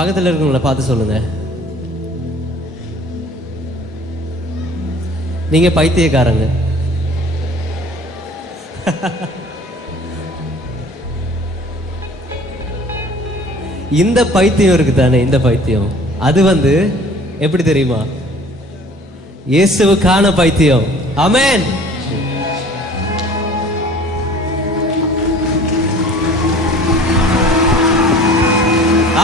பக்கத்தில் இருக்கவங்களை பார்த்து சொல்லுங்க, நீங்க பைத்தியக்காரங்க. இந்த பைத்தியம் இருக்கு தானே, இந்த பைத்தியம் அது எப்படி தெரியுமா? இயேசுவுக்கான பைத்தியம். ஆமென்.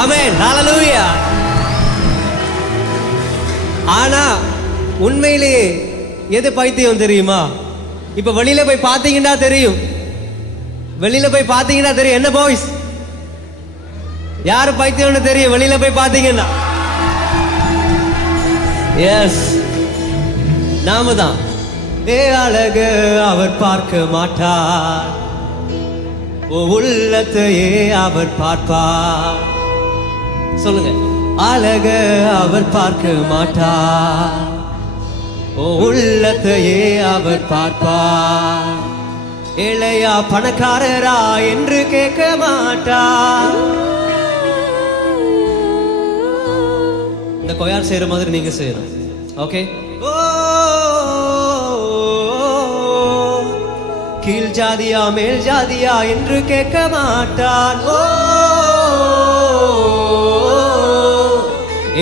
ஆமென். ஹல்லேலூயா. ஆனா உண்மையிலேயே எது பைத்தியம் தெரியுமா? இப்ப வெளியில போய் பாத்தீங்கன்னா தெரியும். வெளியில போய் பாத்தீங்கன்னா தெரியும். என்ன பாய்ஸ், யாரு பைத்தியம்னு தெரியும் வெளியில போய் பாத்தீங்கன்னா? எஸ், நாம தான். ஏ அழகு அவர் பார்க்க மாட்டார், உள்ளத்தையே அவர் பார்ப்பார். சொல்லுங்க, அழகு அவர் பார்க்க மாட்டார், உள்ளத்தையே அவர் பார்ப்பார். ஏழையா பணக்காரரா என்று கேட்க மாட்டார். இந்த கொயார் செய்யற மாதிரி நீங்க செய்யணும். ஓகே. கீழ் ஜாதியா மேல் ஜாதியா என்று கேட்க மாட்டான்.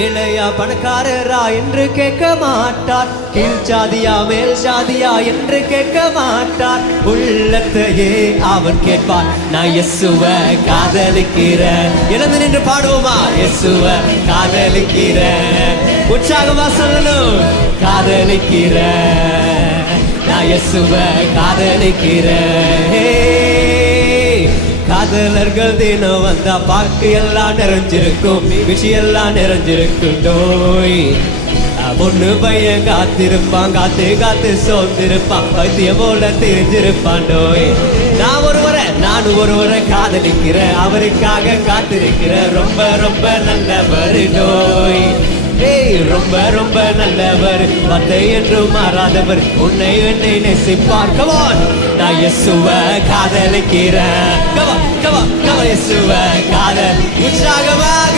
ஏழையா பணக்காரரா என்று கேட்க மாட்டார். கீழ் ஜாதியா மேல் ஜாதியா என்று கேட்க மாட்டார். உள்ளத்தையே அவன் கேட்பான். நான் இயேசுவ காதலிக்கிறேன். எழுந்து நின்று பாடுவோமா? இயேசுவ காதலிக்கிறேன். உற்சாகமா சொல்லணும், காதலிக்கிறேன். நான் இயேசுவ காதலிக்கிறேன். காதலர்கள் தினம் வந்தா பாக்கு எல்லாம் நிறைஞ்சிருக்கும், விஷயம் எல்லாம் நிறைஞ்சிருக்கும். டோய் பொண்ணு பையன் காத்திருப்பான், காத்து காத்து சோர்ந்திருப்பான், பைத்தியம் போல தெரிஞ்சிருப்பான். டோய் நானும் ஒருவரை காதலிக்கிறேன், அவருக்காக காத்திருக்கிறேன். ரொம்ப ரொம்ப நல்லவர். டோய் ரொம்ப ரொம்ப நல்லவர், மத்தை என்று மாறாதவர், உன்னை என்னை நேசிப்பார். கமான், நான் இயேசுவ காதலிக்கிறேன். இயேசுவ காதல் உற்சாகமாக,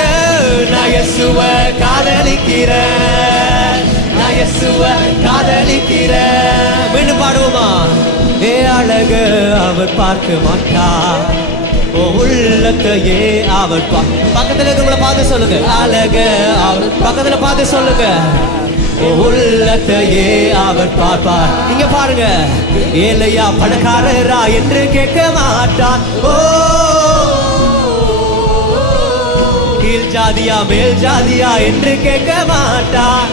நான் இயேசுவ காதலிக்கிறேன். நான் இயேசுவ காதலிக்கிறேன். மீண்டும் பாடுவோமா? ஏ அழகு அவர் பார்க்க மாட்டார், உள்ளத்தையே அவர் பக்கத்துல இருக்கிறவங்கள பார்த்து சொல்லுங்க, அழக அவர் பக்கத்துல பார்த்து சொல்லுங்க, உள்ளத்தையே அவர் பார்ப்பார். இங்க பாருங்க, ஏழையா பணக்காரரா என்று கேட்க மாட்டான். கீழ் ஜாதியா மேல் ஜாதியா என்று கேட்க மாட்டான்.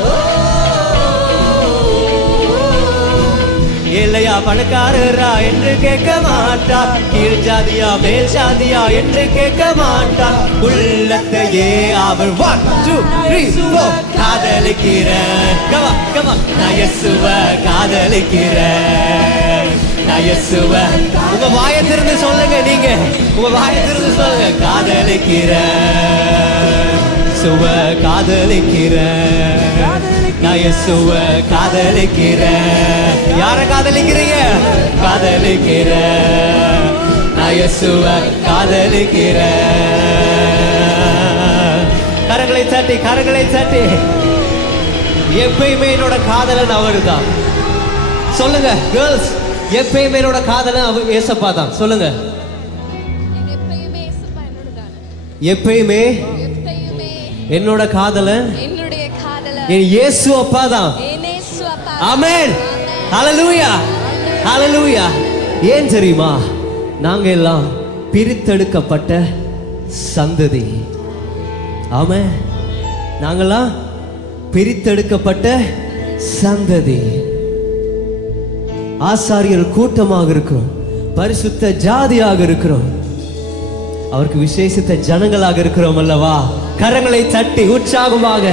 ஏழையா பணக்காரரா என்று கேட்க மாட்டார். கீழ் ஜாதியா மேல் ஜாதியா என்று கேட்க மாட்டார். உள்ளத்தையே அவர் 1 2 3 4 காதலிக்கிறேன். நான் இயேசுவ காதலிக்கிறேன். நான் இயேசுவ. உங்க வாயை திறந்து சொல்லுங்க, நீங்க உங்க வாயை திறந்து சொல்லுங்க, காதலிக்கிறேன். சுவ காதலிக்கிறேன். நான் இயேசுவ காதலிக்கிறேன். யார காதலிக்கிறீங்க? காதலிக்கிறேன். நான் இயேசுவ காதலிக்கிறேன். கரங்களை தட்டி, கரங்களை தட்டி. எப்பயுமே என்னோட காதலன் அவரு தான். சொல்லுங்க கேர்ள்ஸ், எப்பயுமே என்னோட காதலன் அவர் ஏசப்பா தான். சொல்லுங்க, எப்பயுமே என்னோட காதலன் என் இயேசு அப்பா தான். ஆமென். ஹல்லேலூயா, ஹல்லேலூயா. ஏன் தெரியுமா? நாங்க எல்லாம் பிரித்தெடுக்கப்பட்ட சந்ததி. ஆமென். நாங்கெல்லாம் பிரித்தெடுக்கப்பட்ட சந்ததி. ஆசாரியர் கூட்டமாக இருக்கிறோம், பரிசுத்த ஜாதியாக இருக்கிறோம், அவருக்கு விசேஷித்த ஜனங்களாக இருக்கிறோம் அல்லவா? கரங்களை தட்டி உற்சாகமாக.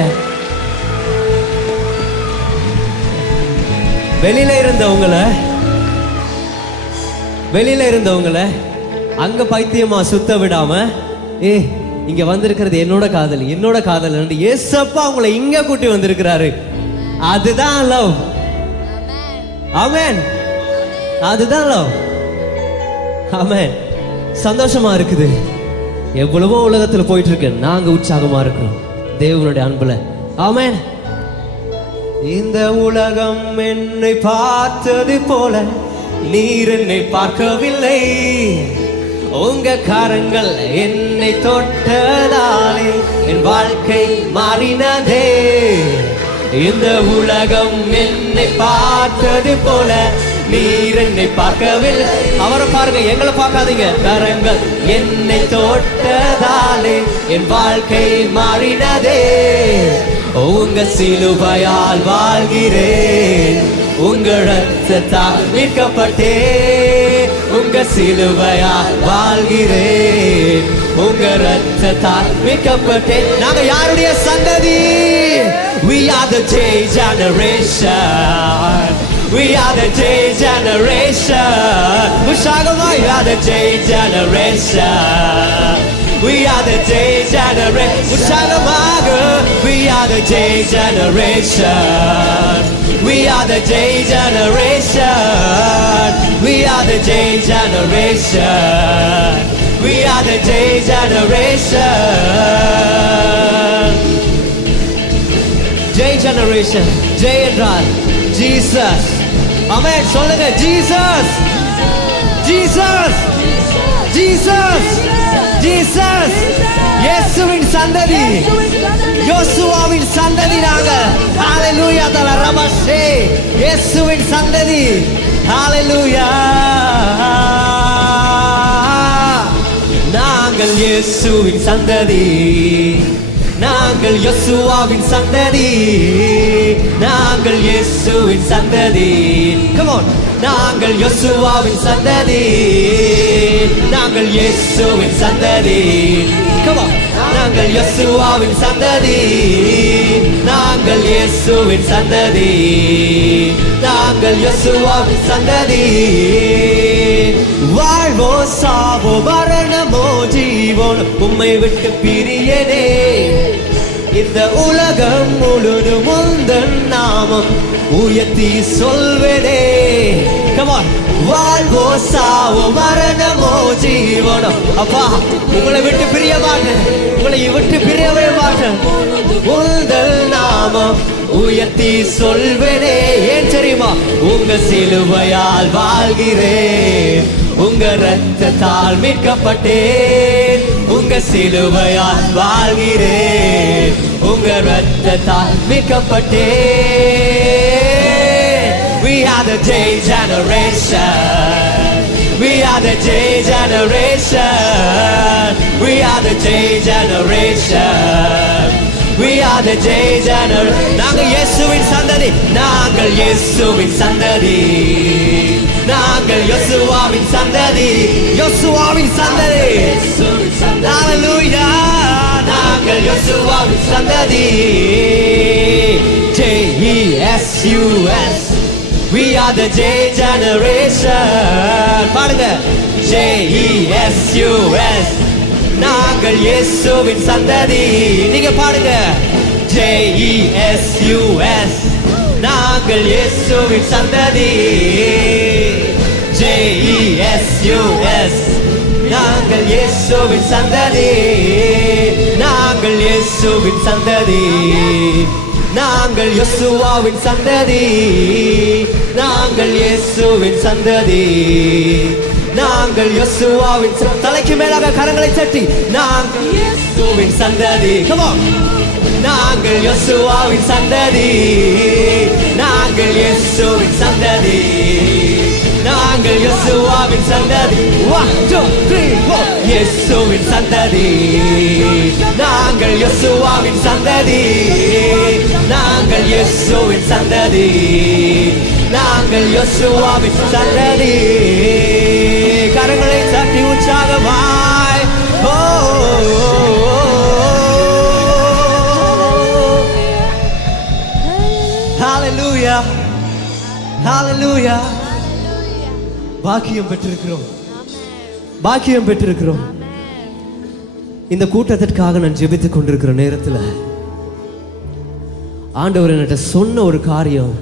வெளியில இருந்தவங்களை அங்க பைத்தியமா சுத்த விடாம, இங்க வந்திருக்கிறது என்னோட காதல், என்னோட காதல், ஏசப்பா உங்களை இங்க கூட்டி வந்திருக்கிறாரு. அதுதான் லவ். ஆமென். அதுதான் லவ். ஆமென். சந்தோஷமா இருக்குது. எவ்வளவோ உலகத்துல போயிட்டு இருக்கு, நாங்க உற்சாகமா இருக்கிறோம் தேவனுடைய அன்புல. ஆமென். இந்த உலகம் என்னை பார்த்தது போல நீர் என்னை பார்க்கவில்லை, உங்க கரங்கள் என்னை தொட்டதாலே என் வாழ்க்கை மாறினதே. இந்த உலகம் என்னை பார்த்தது போல நீர் என்னை பார்க்கவில்லை. அவரை பாருங்க, எங்களை பார்க்காதீங்க. கரங்கள் என்னை தொட்டதாலே என் வாழ்க்கை மாறினதே. உங்க சிலுவையால் வாழ்கிறேன், உங்க ரத்தத்தால் மீட்கப்பட்டேன். உங்க சிலுவையால் வாழ்கிறேன், உங்க ரத்தத்தால் மீட்கப்பட்டேன். நாங்க யாருடைய சந்ததி? We are the J generation. We are the J generation. உற்சாகமா, we are the J generation. We are the J generation. உற்சாகமாக, we are the J generation. We are the J generation. We are the J generation. We are the J generation. J generation. J என்றால் Jesus. ஆமென். சொல்லுங்க, Jesus. Jesus. Jesus. Jesus. இயேசுவின் சந்ததி, யோசுவாவின் சந்ததி நாங்கள். ஹalleluya தலரபஷே. இயேசுவின் சந்ததி. ஹalleluya. நாங்கள் இயேசுவின் சந்ததி, நாங்கள் யோசுவாவின் சந்ததி, நாங்கள் இயேசுவின் சந்ததி. Come on. நாங்கள் யோசுவாவின் சந்ததி, நாங்கள் இயேசுவின் சந்ததி. Come on. நாங்கள் யோசுவாவின் சந்ததி, நாங்கள் இயேசுவின் சந்ததி, நாங்கள் யோசுவாவின் சந்ததி. வாழ்வோ சாவோ மரணமோ ஜீவனோ உம்மை விட்டு பிரியனே. இந்த உலகம் முழுதும் உந்தன் நாமம் உயர்த்தி சொல்வேனே. Come on. வாழ்வோ சாவோ மரணமோ ஜீவனோ, அப்பா உங்களை விட்டு பிரிய மாட்டேன், உங்களை விட்டு பிரியவே மாட்டேன். உந்தன் நாமம் உயர்த்தி சொல்வேனே. ஏன் தெரியுமா? உங்க சிலுவையால் வாழ்கிறேன், உங்க ரத்தத்தால் மீட்கப்பட்டேன். உங்க சிலுவையால் வாழ்கிறேன், உங்க ரத்தத்தால் மீட்கப்பட்டேன். We are the J generation. We are the J generation. We are the J generation. We are the J generation. நாங்கள் இயேசுவின் சந்ததி, நாங்கள் இயேசுவின் சந்ததி, நாங்கள் யோசுவாவின் சந்ததி, யோசுவாவின் சந்ததி. Hallelujah. நாங்கள் யோசுவாவின் சந்ததி. J-E-S-U-S. We are the J generation. பாருங்க, J-E-S-U-S. நாங்கள் இயேசுவின் சந்ததி. நீங்க பாருங்க, J-E-S-U-S. நாங்கள் இயேசுவின் சந்ததி. J-E-S-U-S. நாங்கள் இயேசுவின் சந்ததி, நாங்கள் இயேசுவின் சந்ததி, நாங்கள் யோசுவாவின் சந்ததி, நாங்கள் இயேசுவின் சந்ததி, நாங்கள் யோசுவாவின். தலைக்கு மேலாக கரங்களை தட்டி, நாங்கள் இயேசுவின் சந்ததி. Come on. நாங்கள் யோசுவாவின் சந்ததி, நாங்கள் இயேசுவின் சந்ததி, நாங்கள் யோசுவாவின் சந்ததி. 1 2 3 4. இயேசுவின் சந்ததி, நாங்கள் யோசுவாவின் சந்ததி, நாங்கள் இயேசுவின் சந்ததி, நாங்கள் யோசுவாவின் சந்ததி. கரங்களை தட்டி உற்சாகமாய். Hallelujah. Hallelujah. பாக்கியம் பெற்றிருக்கிறோம், பாக்கியம் பெற்றிருக்கிறோம். இந்த கூட்டத்திற்காக நான் ஜெபித்துக் கொண்டிருக்கிற நேரத்தில் ஆண்டவர் என்கிட்ட சொன்ன ஒரு காரியம்,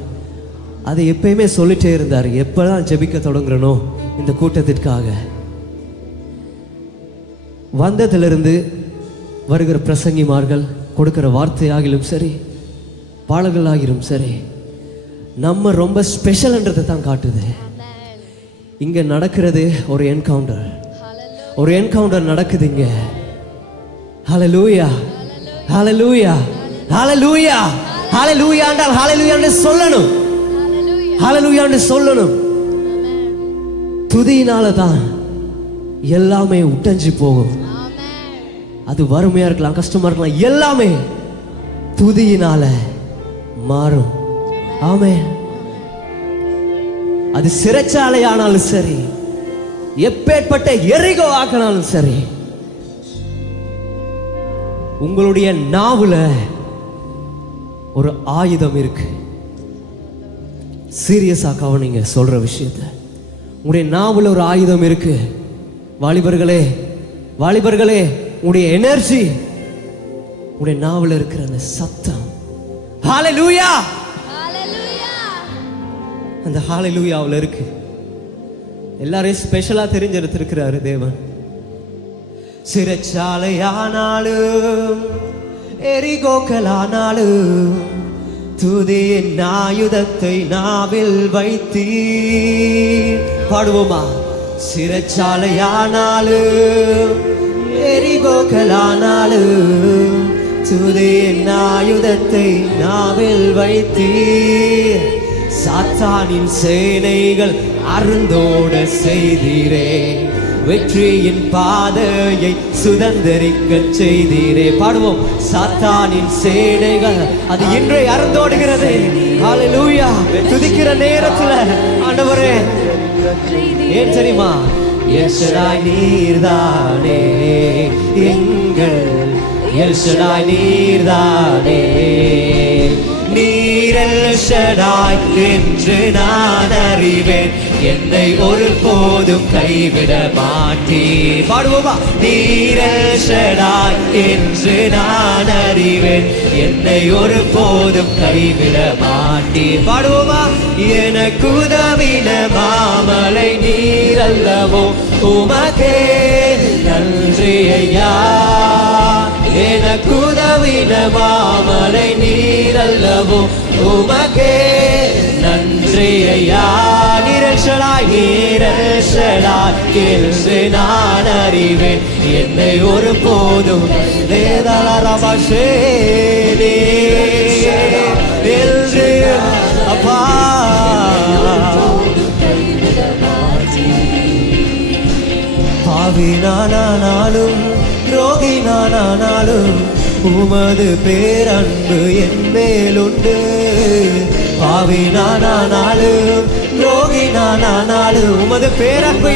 அதை எப்பயுமே சொல்லிட்டே இருந்தார். எப்பதான் ஜெபிக்க தொடங்குறனோ இந்த கூட்டத்திற்காக, வந்ததிலிருந்து வருகிற பிரசங்கிமார்கள் கொடுக்கிற வார்த்தையாகிலும் சரி, பாடல்களாகிலும் சரி, நம்ம ரொம்ப ஸ்பெஷல்ன்றதை தான் காட்டுது. இங்க நடக்கிறது ஒரு என்கவுண்டர் நடக்குது இங்க. ஹல்லேலூயா, ஹல்லேலூயா, ஹல்லேலூயா, ஹல்லேலூயா என்றால் ஹல்லேலூயா என்று சொல்லணும். ஹல்லேலூயா என்று சொல்லணும். துதியினால தான் எல்லாமே உடைஞ்சு போகும். அது வறுமையா இருக்கலாம், கஷ்டமா இருக்கலாம், எல்லாமே துதியினால மாறும். ஆமென். அது சிறைச்சாலை ஆனாலும் சரி, எப்பேற்பட்ட எரிகோ ஆக்கினாலும் சரி, உங்களுடைய நாவுல ஒரு ஆயுதம் இருக்கு. சீரியஸா கவனிங்க சொல்ற விஷயத்தை. உங்களுடைய நாவுல ஒரு ஆயுதம் இருக்கு. வாலிபர்களே, வாலிபர்களே, உங்களுடைய எனர்ஜி உங்களுடைய நாவுல இருக்கிற அந்த சத்தம். ஹல்லேலூயா, அந்த ஹல்லேலூயாவுல இருக்கு. எல்லாரையும் ஸ்பெஷலா தெரிஞ்செடுத்திருக்கிறாரு தேவன். சிறைச்சாலையானாலும் எரிகோக்களானாலும் துதியின் ஆயுதத்தை நாவில் வைத்தீர். பாடுவோமா? சிறைச்சாலையானாலும் எரிகோக்களானாலும் துதியின் ஆயுதத்தை நாவில் வைத்தீர். சாத்தானின் சேனைகள் அருந்தோட செய்தீரே, வெற்றியின் பாதையை சுதந்திரிக்க செய்தீரே. பாடுவோம். சாத்தானின் சேனைகள் அது இன்றை அருந்தோடுகிறது. ஹல்லேலூயா. துதிக்கிற நேரத்துல ஆண்டவரே, ஏன் தெரியுமா? எல் ஷடாய் நீர்தானே எங்கள் எல் ஷடாய் நீர்தானே. நீர் எல் ஷடாய் என்று நான் அறிவேன், என்னை ஒருபோதும் கைவிட மாட்டீர். பாடுவோமா? நீர் எல் ஷடாய் என்று நான் அறிவேன், என்னை ஒருபோதும் கைவிட மாட்டீர். பாடுவோமா? எனக்கு உதவின மாமலை நீர் அல்லவோ, உமக்கே நன்றி ஐயா. எனக்கு உதவின மாமலை நீர் அல்லவோ, உமக்கே நன்றி ஐயா. நீரஷடாய் நீரஷடாய் என்று நான் அறிவேன், என்னை ஒரு போதும் அப்பா பாவி நானானாலும் துரோகி நானானாலும் உமது பேரன்பு என் மேலுண்டு. பாவி நானானாலும் துரோகி நானானாலும் உமது பேரன்பு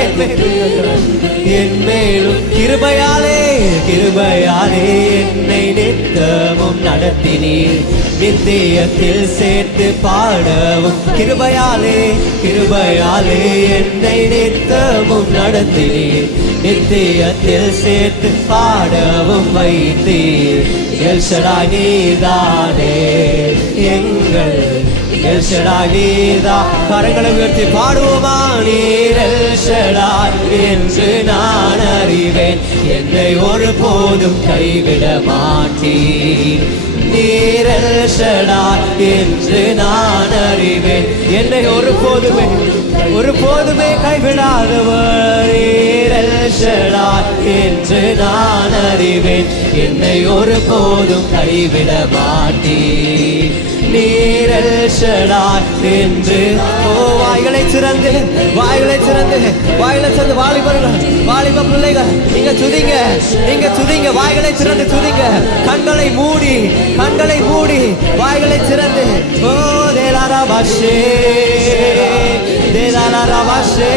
என் மேலும். கிருபையாலே கிருபையாலே என்னை நித்தமும் நடத்தினீர், நித்தியத்தில் சேர்த்து பாடவும். கிருபையாலே கிருபையாலே என்னை நித்தமும் நடத்தினீர், நித்தியத்தில் சேர்த்து பாடவும் வைத்தீர். எல் ஷடாய் நீர்தானே எங்கள் எல் ஷடாய் நீர்தான். கரங்களை உயர்த்தி பாடுவோமா? நீர் எல் ஷடாய் என்று நான் அறிவேன், என்னை ஒரு போதும் கைவிட மாட்டீர். நீர் எல் ஷடாய் என்று நான் அறிவேன், என்னை ஒருபோதுமே கைவிடாதவர். நீர் எல் ஷடாய் என்று நான் அறிவேன், என்னை ஒருபோதும் கைவிட மாட்டீர். நீர் எல் ஷடாய் என்று. ஓ வாய்களை திறந்து வாய்களை திறந்து வாய்களை திறந்து வாலிபர்கள் வாலிப பிள்ளைகள் நீங்க துதிங்க, நீங்க துதிங்க. வாய்களை திறந்து துதிங்க. கண்களை மூடி வாய்களை திறந்து. ஓ தேலாரா பாஷே தேலாரா பாஷே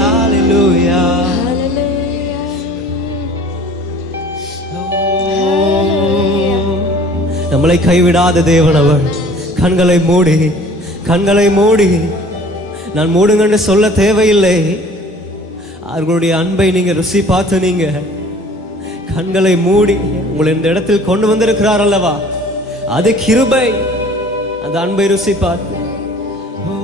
ஹல்லேலூயா. நம்மளை கைவிடாத தேவன் அவர். கண்களை மூடி நான் மூடுங்கன்னு சொல்ல தேவையில்லை. அவர்களுடைய அன்பை நீங்க ருசி பார்த்து நீங்க கண்களை மூடி உங்களை இந்த இடத்தில் கொண்டு வந்திருக்கிறார் அல்லவா, அது கிருபை. அந்த அன்பை ருசி பார்த்து. ஓ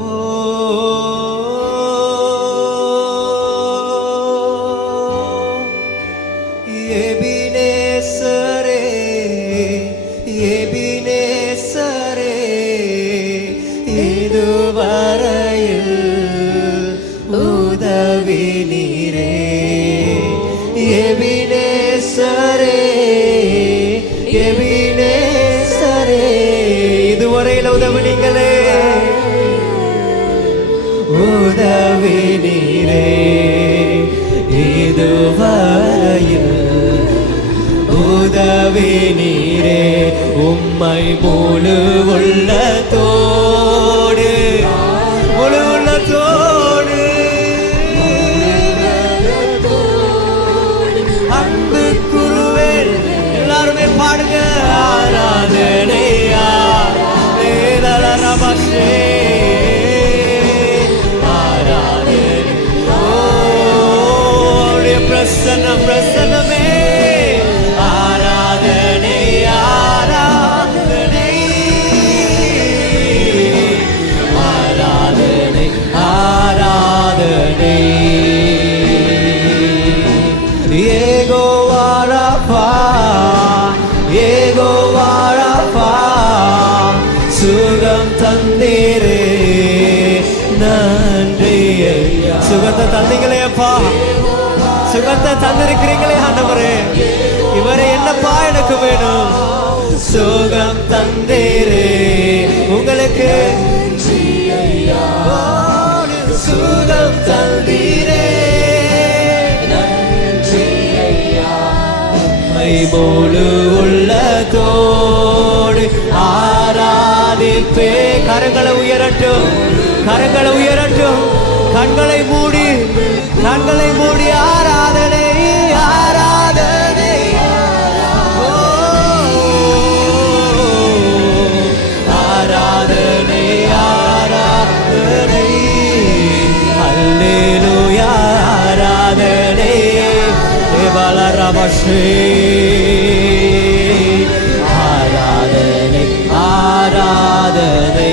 இதுவரையில் உதவி நீரே எபினேசரே எபினேசரே இதுவரையில் உதவி நீங்களே உதவி நீரே இதுவரையில் உதவி நீரே உம்மை முழு உள்ளத்தோடு முழு உள்ளத்தோடு அன்பு குருவேன் எல்லாருமே பாடுங்க ஆராதனையா ரமசே பிரசன்னம் பிரசன்னமே ஆராதனை ஆராதனை ஆராதனை ஆராதனை யெகோவா ராஃபா யெகோவா ராஃபா சுகம் தந்தீரே நன்றி ஐயா சுகத்தை தந்தீங்களே அப்பா சுகத்தை தந்திருக்கிறீங்களே ஆண்டவரே இவரை என்னப்பா எனக்கு வேணும் சுகம் தந்தீரே உங்களுக்கு சுகம் தந்தீரே முழு உள்ளத்தோடு ஆராதிப்பே கரங்களை உயரட்டும் கரங்களை உயரட்டும் கண்களை மூடி ஆராதனை ஆராதனை ஆராதனை ஆராதனை அல்லேலூயா ஆராதனை தேவலரபஸ்ரீ ஆராதனை ஆராதனை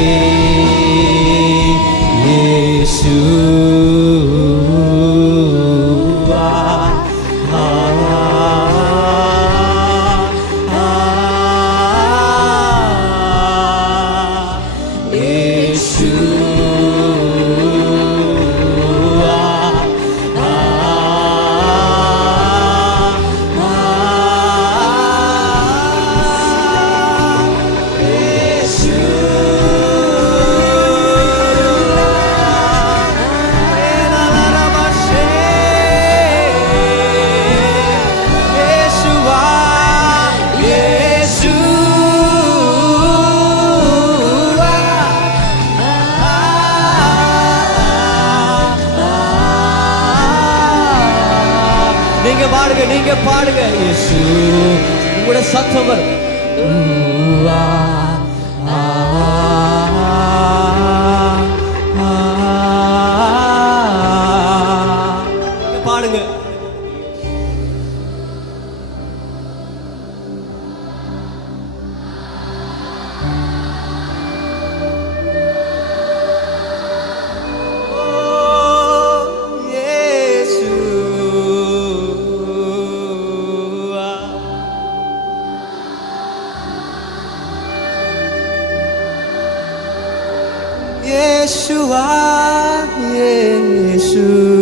இயேசு நீங்க பாடுங்க இயேசு உங்களுடைய சத்தம் வரும் பாடுங்க Yeshua, Yeshua.